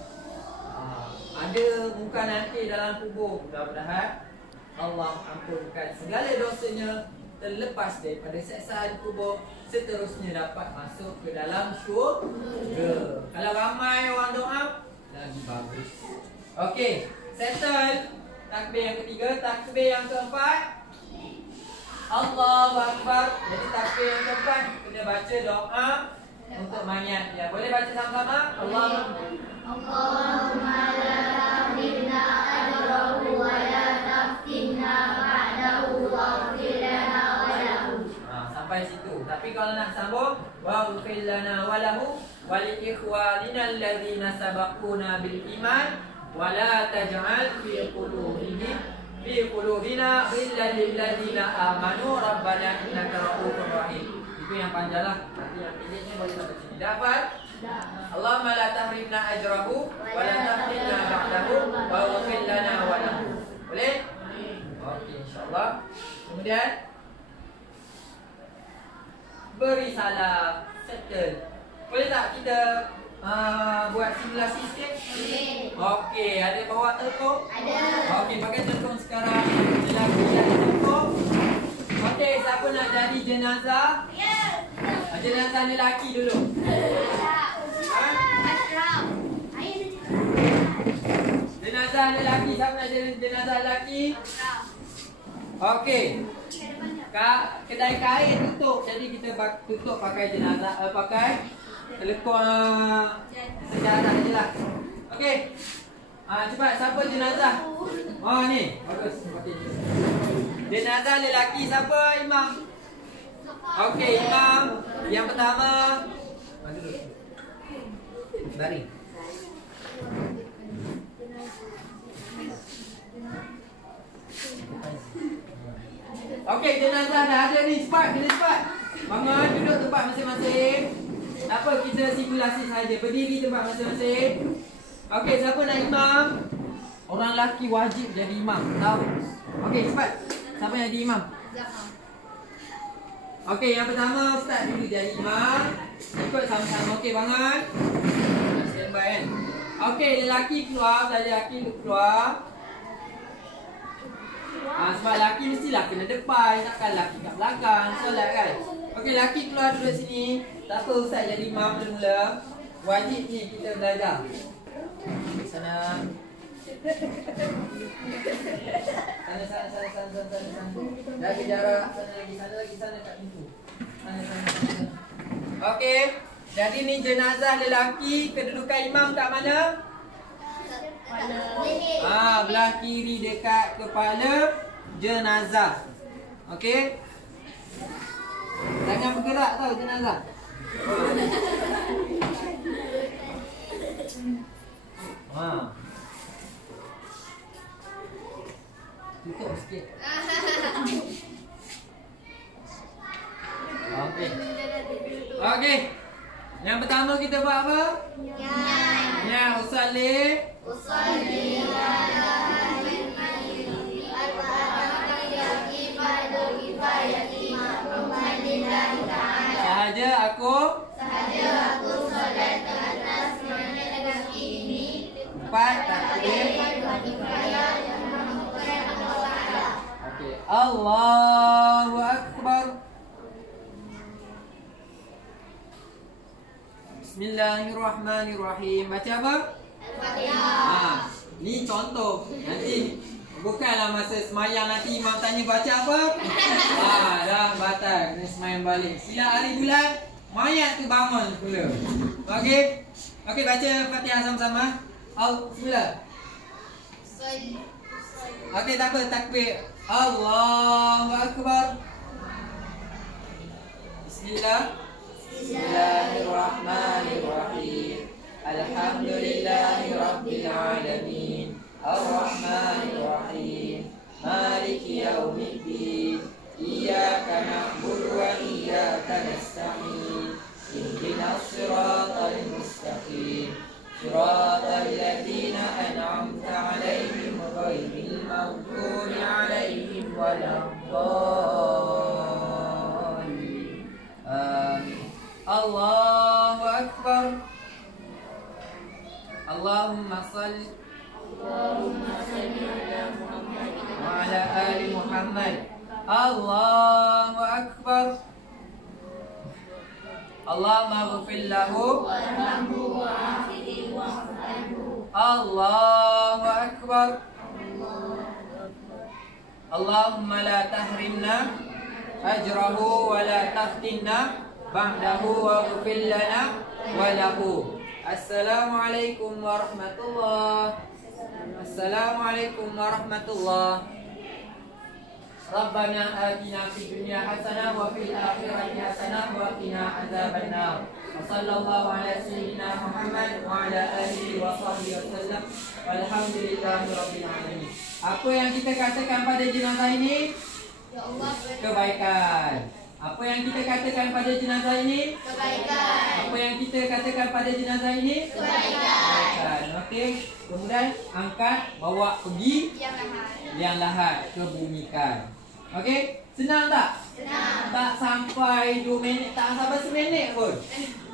Ada muka nanti dalam kubur. Mudah-mudahan Allah ampunkan segala dosanya, terlepas daripada siksaan kubur, seterusnya dapat masuk ke dalam syurga. Kalau ramai orang doa, lagi bagus. Okey, settle. Takbir yang ketiga. Takbir yang keempat, Allahu Akbar. Jadi takbir yang keempat kita baca doa untuk mayat. Ya, boleh baca sama-sama? Allahumma la tahrimna ajrahu wa la taftinna ba'dahu waghfir lana wa lahu. Sampai situ. Tapi kalau nak sambung, waghfir lana wa lahu wa li ikhwanina alladhina sabaquna bil iman wa la taj'al fi qulubina ghillan lil ladzina amanu rabbana innaka ra'ufur rahim. Itu yang panjang lah. Nanti yang pendeknya boleh sampai sini. Dapat? Allahumma la tahrimna ajrahu wa la tahrimna ba'dahu waghfir lana wa lahu. Boleh? Okey, insya-Allah. Kemudian beri salam, settle. Boleh tak kita buat simulasi sikit? Boleh. Okey, ada bawa telekong? Ada. Okey, pakai telekong sekarang. Lelaki jadi telekong. Okey, siapa nak jadi jenazah? Ya. Jenazah lelaki dulu. Ashraf. Jenazah lelaki, siapa nak jadi jenazah lelaki? Okey. Kedai kain tutup. Jadi kita tutup pakai jenazah, pakai telekong sejarah je lah. Okey. Cepat, siapa jenazah? Ni. Bagus. Okey. Jenazah lelaki siapa, Imam? Okey, Imam. Yang pertama. Baring. Okey, jenazah dah ada ni. Cepat, kena cepat. Bangun, duduk tempat masing-masing. Tak apa, kita simulasi saja. Berdiri tempat masing-masing. Okey, siapa nak imam? Orang lelaki wajib jadi imam. Tahu? Okey, cepat. Siapa yang jadi imam? Okey, yang pertama Ustaz dulu jadi imam. Ikut sama-sama. Okey, bangun. Standby kan? Okey, lelaki keluar. Lelaki keluar. Sebab lelaki mestilah kena depan. Takkan lelaki kat belakang. Solat kan? Okey, lelaki keluar duduk sini. Tak apa Ustaz jadi imam mula-mula. Wajib ni kita belajar. Sana. Sana. Jaga jarak. Sana lagi. Sana kat pintu. Sana. Okey. Jadi ni jenazah lelaki. Kedudukan imam kat mana? Belah kiri dekat kepala jenazah. Okey. Jangan bergerak tau jenazah. Tutup sikit. Okey. Okey. Yang pertama kita buat apa? Ya, usalli ala Sahaja aku solat ke atas lelaki ini. 4 takbir. Okey. Allahu Akbar. Bismillahirrahmanirrahim. Baca apa? Al-Fatihah. Ni contoh. Nanti bukanlah masa semayang nanti imam tanya baca apa. Dah batal. Kena semayang balik. Siap hari bulan, mayat tu bangun pula. Okey. Okey, baca Fatihah sama-sama. Bismillah. Okey, tak apa, takbir. Allahu Akbar. Bismillah. Bismillahirrahmanirrahim. Alhamdulillahi Rabbil Alamin. Ar-Rahmanir-Rahim. Maliki yaumiddin. Iyyaka na'budu wa iyyaka nasta'in. Ihdinas siratal mustaqim. Siratal ladzina an'amta 'alaihim ghairil maghdubi 'alaihim waladdallin. Amin. Allahu Akbar. Allahumma salli wa ala ali Muhammad. Allahu Akbar. Allahumma ighfir lahu warhamhu wa'afihi wa'fu. Allahu Akbar. Allahumma la tahrimna ajrahu wa la taftinna ba'dahu waghfir lana wa lahu. Assalamualaikum warahmatullahi. Assalamualaikum warahmatullahi. Rabbana atina fid dunya hasanah wa fil akhirati hasanah wa qina adzabannar. Sallallahu ala sayyidina Muhammad wa ala alihi wa sahbihi wasallam. Walhamdulillahirabbil alamin. Apa yang kita katakan pada jenazah ini? Ya Allah, Kebaikan. Apa yang kita katakan pada jenazah ini? kebaikan. Apa yang kita katakan pada jenazah ini? Kebaikan. Okey. Kemudian angkat, bawa pergi Yang lahat. liang lahat, kebumikan. Okey? Senang tak? Senang. Tak sampai 2 minit, tak sampai seminit pun.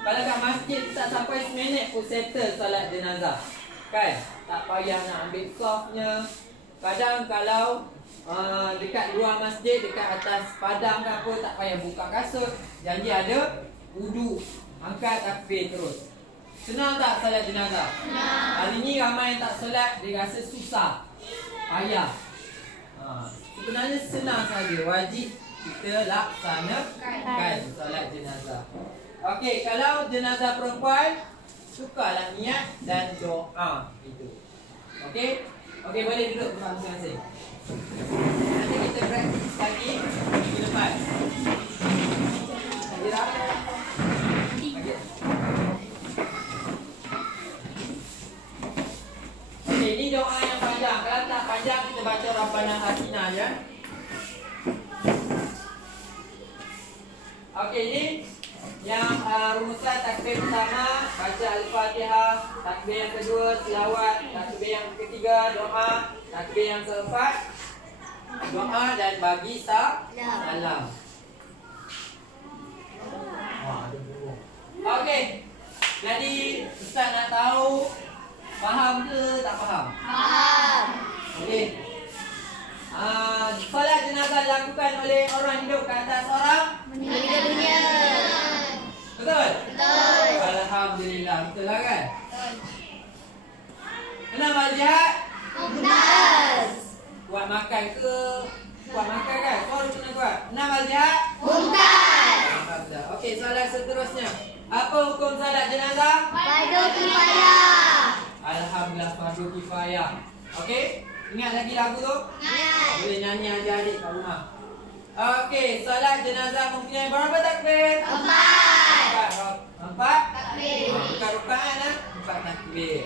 Kalau kat masjid tak sampai seminit pun settle solat jenazah. Kan? Tak payah nak ambil softnya. Kadang kalau dekat luar masjid, dekat atas padang ke apa, tak payah buka kasut. Janji ada wudu, angkat takbir terus. Senang tak solat jenazah? Senang. Hari ni ramai yang tak solat, dia rasa susah, payah. Sebenarnya senang saja, wajib kita laksanakan solat jenazah. Okey, kalau jenazah perempuan, sukalah niat dan doa itu. Okey? Okey, boleh duduk masing-masing. Nanti kita praktis lagi minggu depan. Kira? Okey, ini doa yang panjang. Kalau tak panjang, kita baca Rabbana Atina ya. Okey, ini yang rumusan takbir pertama, baca Al-Fatihah, takbir yang kedua selawat, takbir yang ketiga doa, takbir yang keempat doa dan bagi salam. Okey. Jadi Ustaz nak tahu faham ke tak faham? Faham. Okey. Solat jenazah dilakukan oleh orang hidup ke atas orang Meninggal dunia. betul? Betul. Alhamdulillah, betul lah kan? Kenapa al-jihad? Mumtaz. Buat makan ke? Buat makan kan? Suara kena buat. Kenapa al-jihad? Mumtaz. Alhamdulillah. Okey, soalan seterusnya. Apa hukum solat jenazah? Fardu kifayah. Alhamdulillah, fardu kifayah. Okey, ingat lagi lagu tu? Ingat. Boleh nyanyi adik-adik kat rumah. Okey, solat jenazah mempunyai berapa takbir? 4. Empat. Takbir. Bukan rukaan lah. 4 takbir.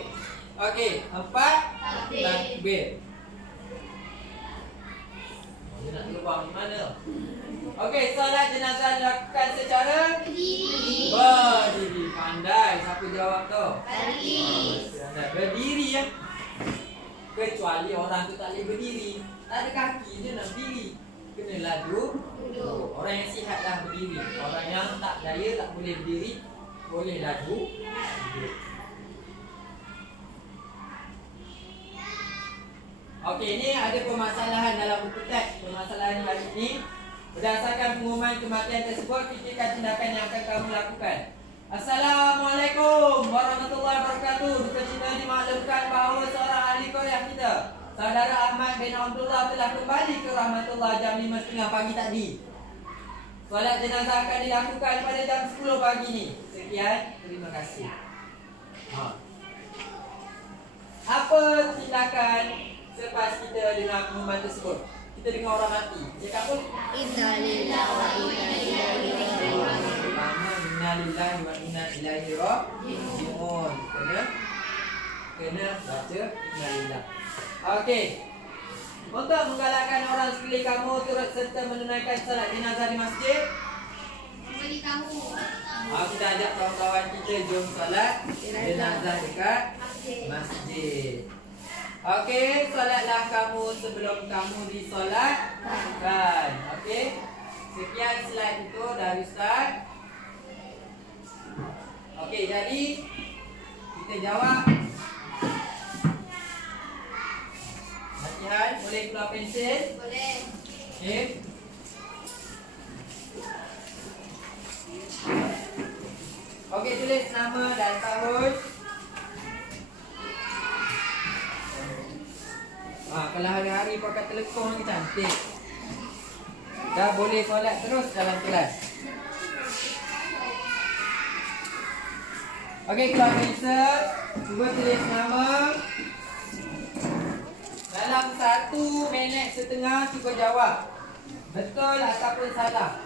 Okey, 4 Takbir. takbir. Dia nak terbang di mana? Okey, solat jenazah dilakukan secara Berdiri. berdiri. Pandai. Siapa jawab tu? Baris. Berdiri ya. Kecuali orang tu tak boleh berdiri, tak ada kaki, dia nak berdiri, kenalah duduk. Orang yang sihat dah berdiri. Orang yang tak daya tak boleh berdiri, bolehlah duduk. Okey, ini ada permasalahan dalam buku teks. Permasalahan hari ini, berdasarkan pengumuman kematian tersebut, fikirkan tindakan yang akan kamu lakukan. Assalamualaikum warahmatullahi wabarakatuh. Duka cita dimaklumkan bahawa seorang ahli kuliah kita, Saudara Ahmad bin Abdullah, telah kembali ke rahmatullah jam 5.30 pagi tadi. Solat jenazah akan dilakukan pada jam 10 pagi ni. Sekian, terima kasih. Apa tindakan selepas kita dengar pengumuman tersebut? Kita dengar orang mati. Cakap apa? Innalillahi wa inna ilaihi raji'un. Innalillahi wa inna ilaihi raji'un. Kena baca innalillah. Okey. Untuk menggalakkan orang sekeliling kamu turut serta menunaikan salat jenazah di masjid, Bagi kamu. kita ajak kawan-kawan kita jom salat jenazah dekat masjid. Okey, solatlah kamu sebelum kamu disolatkan. Okey. Sekian slide itu dari Ustaz. Okey, jadi kita jawab. Latihan, boleh keluar pensil? Boleh. Okey. Okey, tulis nama dan tahun. Kalau hari-hari pakai telefon ni cantik. Dah boleh solat terus dalam kelas. Okey, keluar pensel. Cuba tulis nama. Dalam 1 minit setengah cuba jawab. Betul ataupun salah?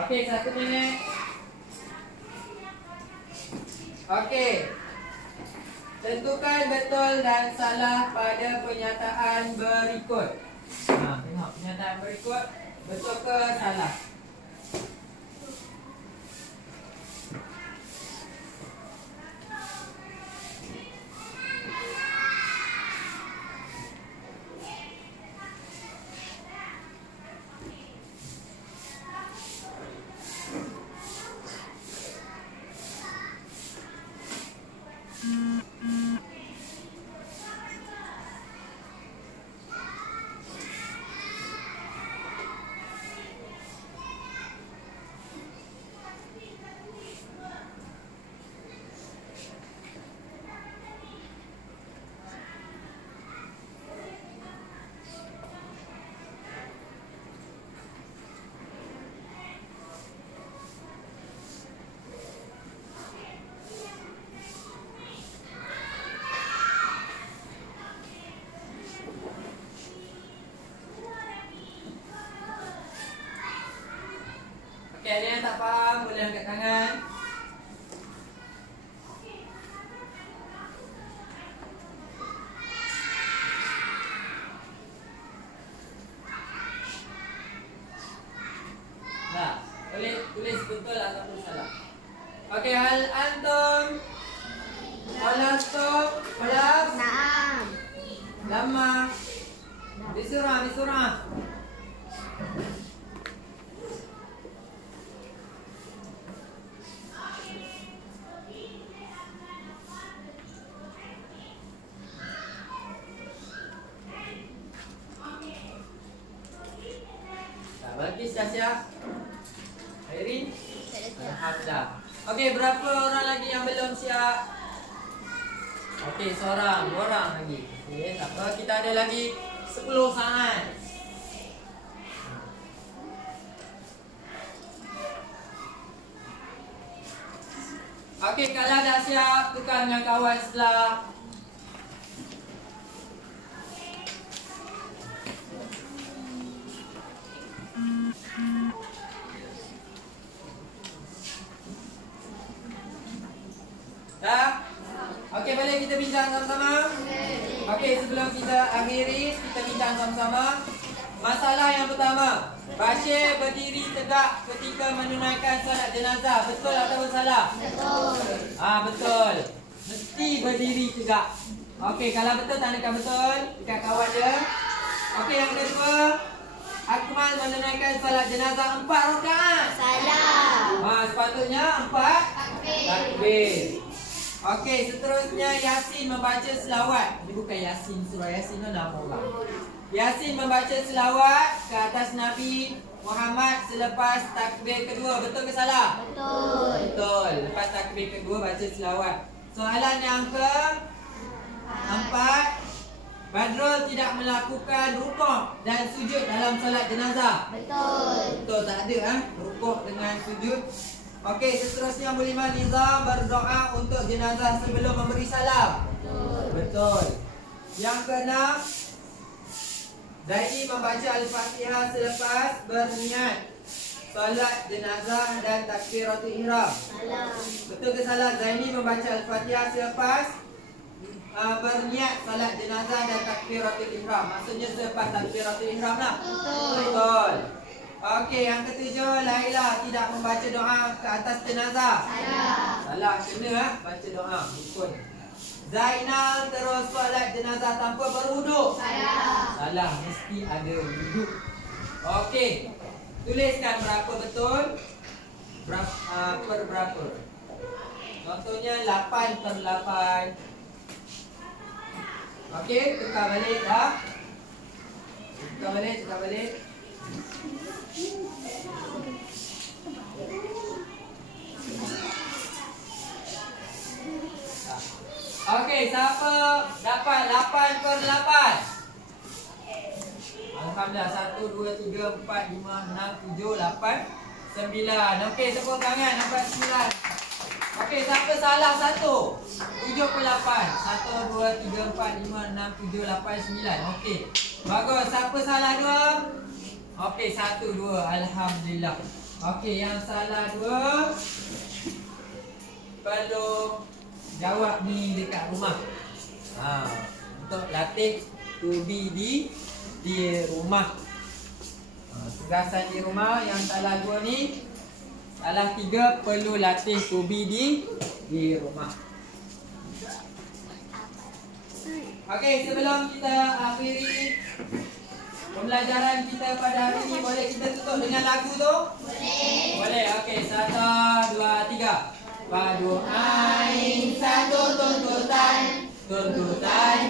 Okey, 1 minit. Okey. Tentukan betul dan salah pada pernyataan berikut. Tengok pernyataan berikut. Betul ke salah? Okey, ada yang tak faham boleh angkat tangan. Nah, boleh tulis betul ataupun salah. Okey, hal antum walastum kelas Naam. lama bisurah. Bagi siap-siap. Airin. Alhamdulillah. Okey, berapa orang lagi yang belum siap? Okey, seorang, 2 orang lagi. Okey, tak apa, kita ada lagi 10 saat. Okey, kalau dah siap, tukar dengan kawan sebelah. Dah? Okey, boleh kita bincang sama-sama? Okey, sebelum kita akhiri, kita bincang sama-sama. Masalah yang pertama, Bashir berdiri tegak ketika menunaikan solat jenazah. Betul atau salah? Betul. Betul. Mesti berdiri tegak. Okey, kalau betul tandakan betul dekat kawan dia. Okey, yang kedua, Akmal menunaikan solat jenazah 4 rakaat. Salah. Sepatutnya 4 takbir. Okey, seterusnya Yasin membaca selawat. Ini bukan Yasin, surah Yasin tu nama orang. Yasin membaca selawat ke atas Nabi Muhammad selepas takbir kedua. Betul ke salah? Betul. Betul. Lepas takbir kedua baca selawat. Soalan yang keempat, Badrul tidak melakukan rukuk dan sujud dalam solat jenazah. Betul. Betul, tak ada rukuk dengan sujud. Okey, seterusnya Mulimah Nizam berdoa untuk jenazah sebelum memberi salam. Betul. Yang keenam, Zaidi membaca Al-Fatihah selepas berniat solat jenazah dan takbiratul ihram. Salah. Betul ke salah? Zaini membaca Al-Fatihah selepas berniat solat jenazah dan takbiratul ihram. Maksudnya selepas takbiratul ihram lah. Betul. Okey, yang ketujuh, Laila tidak membaca doa ke atas jenazah. Salah, kena baca doa. Betul. Zainal terus solat jenazah tanpa berwuduk. Salah, mesti ada wuduk. Okey, tuliskan berapa betul, per berapa. Contohnya 8/8. Okey, tukar balik dah. Tukar balik. Okey, siapa dapat 8/8? Alhamdulillah, 1, 2, 3, 4, 5, 6, 7, 8, 9. Okey, tepuk tangan dapat 9. Okey, siapa salah satu? 78. 1, 2, 3, 4, 5, 6, 7, 8, 9. Okey. Bagus. Siapa salah dua? Okey, 1, 2. Alhamdulillah. Okey, yang salah dua perlu jawab ni dekat rumah. Untuk latih to be di rumah. Tugasan di rumah yang salah dua ni. Salah 3 perlu latih to be di rumah. Okey, sebelum kita akhiri pembelajaran kita pada hari ini, boleh kita tutup dengan lagu tu? Boleh. Boleh. Okey, 1, 2, 3. Padu ain satu tuntutan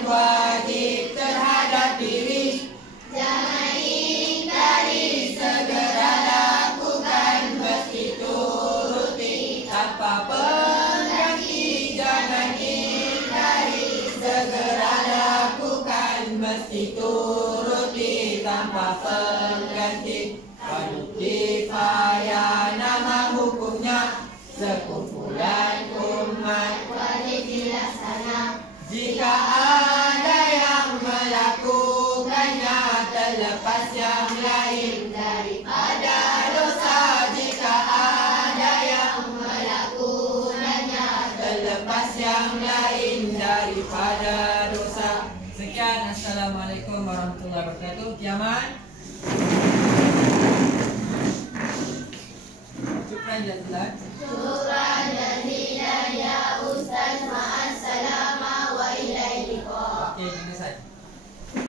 wajib terhadap diri. Jangan ingkari, segera lakukan, mesti turuti Tanpa pengganti, jangan ingkari, segera lakukan, mesti turuti tanpa pengganti. Wajib kifayah nama hukumnya, sekumpulan umat wajib dilaksana. jika ada yang melakukannya terlepas yang lain daripada dosa. Jika ada yang Melakukannya terlepas yang lain daripada dosa. Sekian, Assalamualaikum warahmatullahi wabarakatuh. Kiaman. Syukran jazakallah.